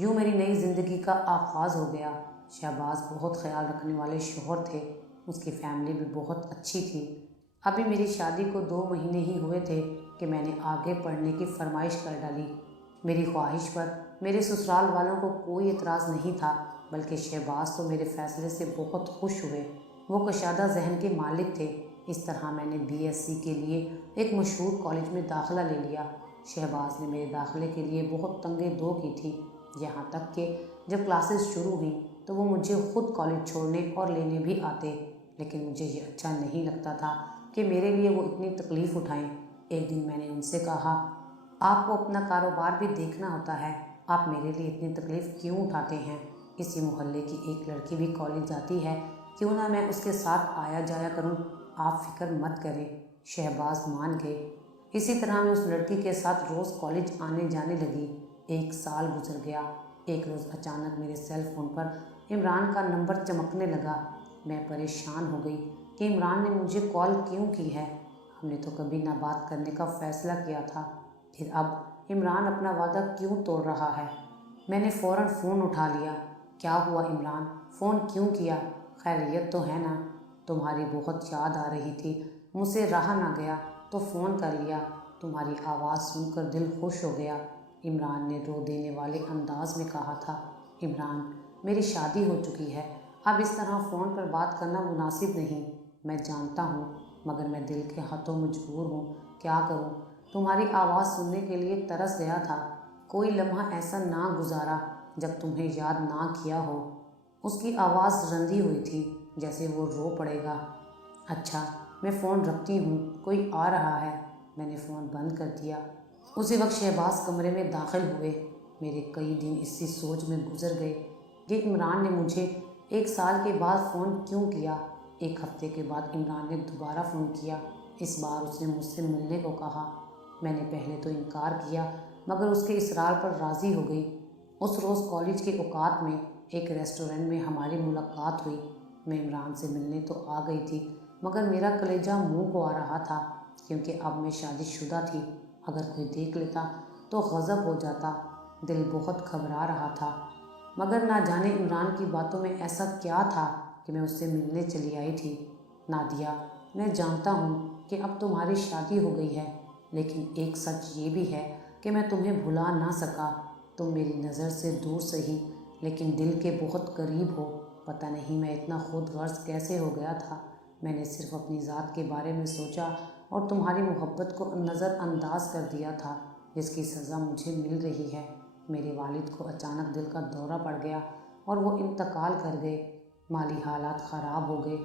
یوں میری نئی زندگی کا آغاز ہو گیا۔ شہباز بہت خیال رکھنے والے شوہر تھے، اس کی فیملی بھی بہت اچھی تھی۔ ابھی میری شادی کو 2 مہینے ہی ہوئے تھے کہ میں نے آگے پڑھنے کی فرمائش کر ڈالی۔ میری خواہش پر میرے سسرال والوں کو کوئی اعتراض نہیں تھا، بلکہ شہباز تو میرے فیصلے سے بہت خوش ہوئے۔ وہ کشادہ ذہن کے مالک تھے۔ اس طرح میں نے BSc کے لیے ایک مشہور کالج میں داخلہ لے لیا۔ شہباز نے میرے داخلے کے لیے بہت تنگیں دو کی تھی، یہاں تک کہ جب کلاسز شروع ہوئیں تو وہ مجھے خود کالج چھوڑنے اور لینے بھی آتے، لیکن مجھے یہ اچھا نہیں لگتا تھا کہ میرے لیے وہ اتنی تکلیف اٹھائیں۔ ایک دن میں نے ان سے کہا، آپ کو اپنا کاروبار بھی دیکھنا ہوتا ہے، آپ میرے لیے اتنی تکلیف کیوں اٹھاتے ہیں؟ اسی محلے کی ایک لڑکی بھی کالج جاتی ہے، کیوں نہ میں اس کے ساتھ آیا جایا کروں؟ آپ فکر مت کریں۔ شہباز مان گئے۔ اسی طرح میں اس لڑکی کے ساتھ روز کالج آنے جانے لگی۔ 1 سال گزر گیا۔ ایک روز اچانک میرے سیل فون پر عمران کا نمبر چمکنے لگا۔ میں پریشان ہو گئی کہ عمران نے مجھے کال کیوں کی ہے۔ ہم نے تو کبھی نہ بات کرنے کا فیصلہ کیا تھا، پھر اب عمران اپنا وعدہ کیوں توڑ رہا ہے؟ میں نے فوراً فون اٹھا لیا۔ کیا ہوا عمران؟ فون کیوں کیا؟ خیریت تو ہے نا؟ تمہاری بہت یاد آ رہی تھی، مجھ سے رہا نہ گیا تو فون کر لیا۔ تمہاری آواز سن کر دل خوش ہو گیا، عمران نے رو دینے والے انداز میں کہا تھا۔ عمران، میری شادی ہو چکی ہے، اب اس طرح فون پر بات کرنا مناسب نہیں۔ میں جانتا ہوں، مگر میں دل کے ہاتھوں مجبور ہوں، کیا کروں؟ تمہاری آواز سننے کے لیے ترس گیا تھا۔ کوئی لمحہ ایسا نہ گزارا جب تمہیں یاد نہ کیا ہو۔ اس کی آواز رندی ہوئی تھی، جیسے وہ رو پڑے گا۔ اچھا، میں فون رکھتی ہوں، کوئی آ رہا ہے۔ میں نے فون بند کر دیا۔ اسی وقت شہباز کمرے میں داخل ہوئے۔ میرے کئی دن اسی سوچ میں گزر گئے کہ عمران نے مجھے 1 سال کے بعد فون کیوں کیا۔ 1 ہفتے کے بعد عمران نے دوبارہ فون کیا۔ اس بار اس نے مجھ سے ملنے کو کہا۔ میں نے پہلے تو انکار کیا، مگر اس کے اصرار پر راضی ہو گئی۔ اس روز کالج کے اوقات میں ایک ریسٹورنٹ میں ہماری ملاقات ہوئی۔ میں عمران سے ملنے تو آ گئی تھی، مگر میرا کلیجہ منہ کو آ رہا تھا، کیونکہ اب میں شادی شدہ تھی۔ اگر کوئی دیکھ لیتا تو غضب ہو جاتا۔ دل بہت گھبرا رہا تھا، مگر نہ جانے عمران کی باتوں میں ایسا کیا تھا کہ میں اس سے ملنے چلی آئی تھی۔ نادیہ، میں جانتا ہوں کہ اب تمہاری شادی ہو گئی ہے، لیکن ایک سچ یہ بھی ہے کہ میں تمہیں بھلا نہ سکا۔ تم میری نظر سے دور سہی، لیکن دل کے بہت قریب ہو۔ پتہ نہیں میں اتنا خود غرض کیسے ہو گیا تھا۔ میں نے صرف اپنی ذات کے بارے میں سوچا اور تمہاری محبت کو نظر انداز کر دیا تھا، جس کی سزا مجھے مل رہی ہے۔ میرے والد کو اچانک دل کا دورہ پڑ گیا اور وہ انتقال کر گئے۔ مالی حالات خراب ہو گئے۔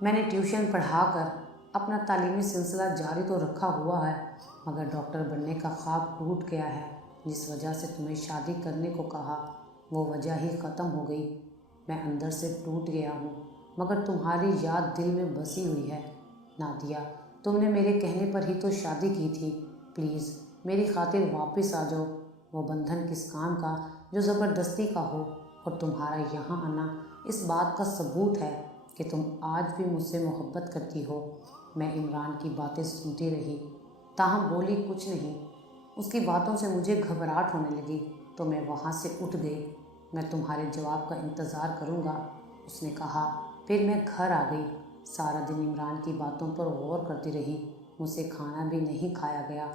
میں نے ٹیوشن پڑھا کر اپنا تعلیمی سلسلہ جاری تو رکھا ہوا ہے، مگر ڈاکٹر بننے کا خواب ٹوٹ گیا ہے۔ جس وجہ سے تمہیں شادی کرنے کو کہا، وہ وجہ ہی ختم ہو گئی۔ میں اندر سے ٹوٹ گیا ہوں، مگر تمہاری یاد دل میں بسی ہوئی ہے۔ نادیہ، تم نے میرے کہنے پر ہی تو شادی کی تھی، پلیز میری خاطر واپس آ جاؤ۔ وہ بندھن کس کام کا جو زبردستی کا ہو، اور تمہارا یہاں آنا اس بات کا ثبوت ہے کہ تم آج بھی مجھ سے محبت کرتی ہو۔ میں عمران کی باتیں سنتی رہی، تاہم بولی کچھ نہیں۔ اس کی باتوں سے مجھے گھبراہٹ ہونے لگی تو میں وہاں سے اٹھ گئی۔ میں تمہارے جواب کا انتظار کروں گا، اس نے کہا۔ پھر میں گھر آ گئی۔ سارا دن عمران کی باتوں پر غور کرتی رہی۔ مجھ سے کھانا بھی نہیں کھایا گیا۔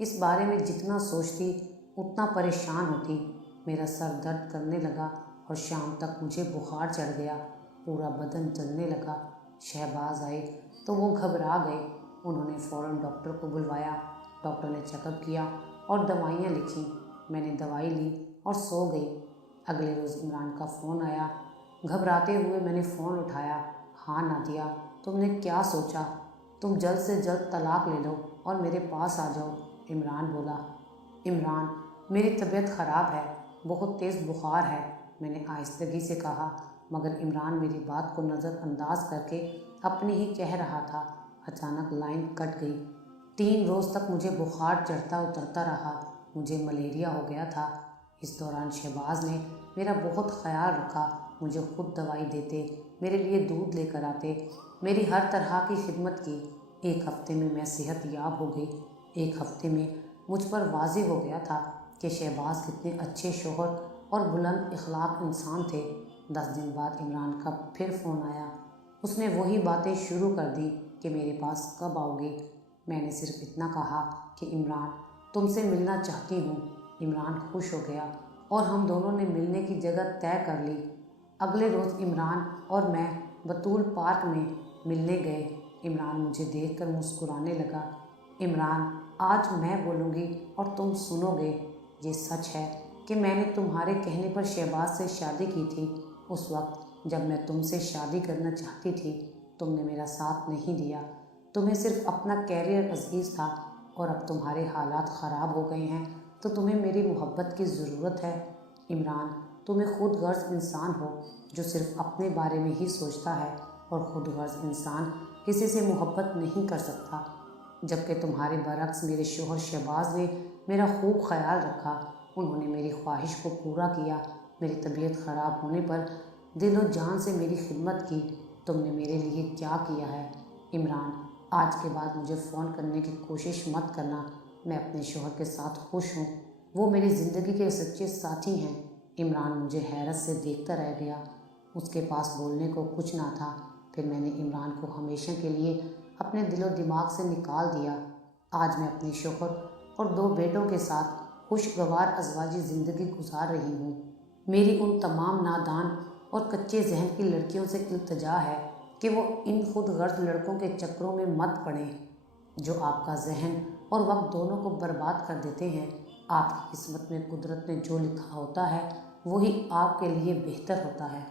اس بارے میں جتنا سوچتی اتنا پریشان ہوتی۔ میرا سر درد کرنے لگا اور شام تک مجھے بخار چڑھ گیا، پورا بدن جلنے لگا۔ شہباز آئے تو وہ گھبرا گئے۔ انہوں نے فوراً ڈاکٹر کو بلوایا۔ ڈاکٹر نے چیک اپ کیا اور دوائیاں لکھیں۔ میں نے دوائی لی اور سو گئی۔ اگلے روز عمران کا فون آیا۔ گھبراتے ہوئے میں نے فون اٹھایا۔ ہاں نادیہ، تم نے کیا سوچا؟ تم جلد سے جلد طلاق لے لو اور میرے پاس آ جاؤ، عمران بولا۔ عمران، میری طبیعت خراب ہے، بہت تیز بخار ہے، میں نے آہستگی سے کہا، مگر عمران میری بات کو نظر انداز کر کے اپنی ہی کہہ رہا تھا۔ اچانک لائن کٹ گئی۔ 3 روز تک مجھے بخار چڑھتا اترتا رہا، مجھے ملیریا ہو گیا تھا۔ اس دوران شہباز نے میرا بہت خیال رکھا، مجھے خود دوائی دیتے، میرے لیے دودھ لے کر آتے، میری ہر طرح کی خدمت کی۔ 1 ہفتے میں صحت یاب ہو گئی۔ 1 ہفتے میں مجھ پر واضح ہو گیا تھا کہ شہباز کتنے اچھے شوہر اور بلند اخلاق انسان تھے۔ 10 دن بعد عمران کا پھر فون آیا۔ اس نے وہی باتیں شروع کر دی کہ میرے پاس کب آؤ گے؟ میں نے صرف اتنا کہا کہ عمران تم سے ملنا چاہتی ہوں۔ عمران خوش ہو گیا اور ہم دونوں نے ملنے کی جگہ طے کر لی۔ اگلے روز عمران اور میں بطول پارک میں ملنے گئے۔ عمران مجھے دیکھ کر مسکرانے لگا۔ عمران آج میں بولوں گی اور تم سنو گے۔ یہ سچ ہے کہ میں نے تمہارے کہنے پر شہباز سے شادی کی تھی۔ اس وقت جب میں تم سے شادی کرنا چاہتی تھی تم نے میرا ساتھ نہیں دیا۔ تمہیں صرف اپنا کیریئر عزیز تھا اور اب تمہارے حالات خراب ہو گئے ہیں تو تمہیں میری محبت کی ضرورت ہے۔ عمران تم ایک خود غرض انسان ہو جو صرف اپنے بارے میں ہی سوچتا ہے اور خود غرض انسان کسی سے محبت نہیں کر سکتا۔ جبکہ تمہارے برعکس میرے شوہر شہباز نے میرا خوب خیال رکھا۔ انہوں نے میری خواہش کو پورا کیا۔ میری طبیعت خراب ہونے پر دل و جان سے میری خدمت کی۔ تم نے میرے لیے کیا کیا ہے؟ عمران آج کے بعد مجھے فون کرنے کی کوشش مت کرنا۔ میں اپنے شوہر کے ساتھ خوش ہوں۔ وہ میری زندگی کے سچے ساتھی ہیں۔ عمران مجھے حیرت سے دیکھتا رہ گیا۔ اس کے پاس بولنے کو کچھ نہ تھا۔ پھر میں نے عمران کو ہمیشہ کے لیے اپنے دل و دماغ سے نکال دیا۔ آج میں اپنے شوہر اور 2 بیٹوں کے ساتھ خوشگوار ازواجی زندگی گزار رہی ہوں۔ میری ان تمام نادان اور کچے ذہن کی لڑکیوں سے التجا ہے کہ وہ ان خود غرض لڑکوں کے چکروں میں مت پڑیں جو آپ کا ذہن اور وقت دونوں کو برباد کر دیتے ہیں۔ آپ کی قسمت میں قدرت نے جو لکھا ہوتا ہے وہی آپ کے لیے بہتر ہوتا ہے۔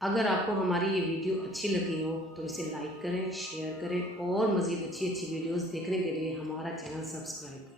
اگر آپ کو ہماری یہ ویڈیو اچھی لگی ہو تو اسے لائک کریں، شیئر کریں اور مزید اچھی ویڈیوز دیکھنے کے لیے ہمارا چینل سبسکرائب کریں۔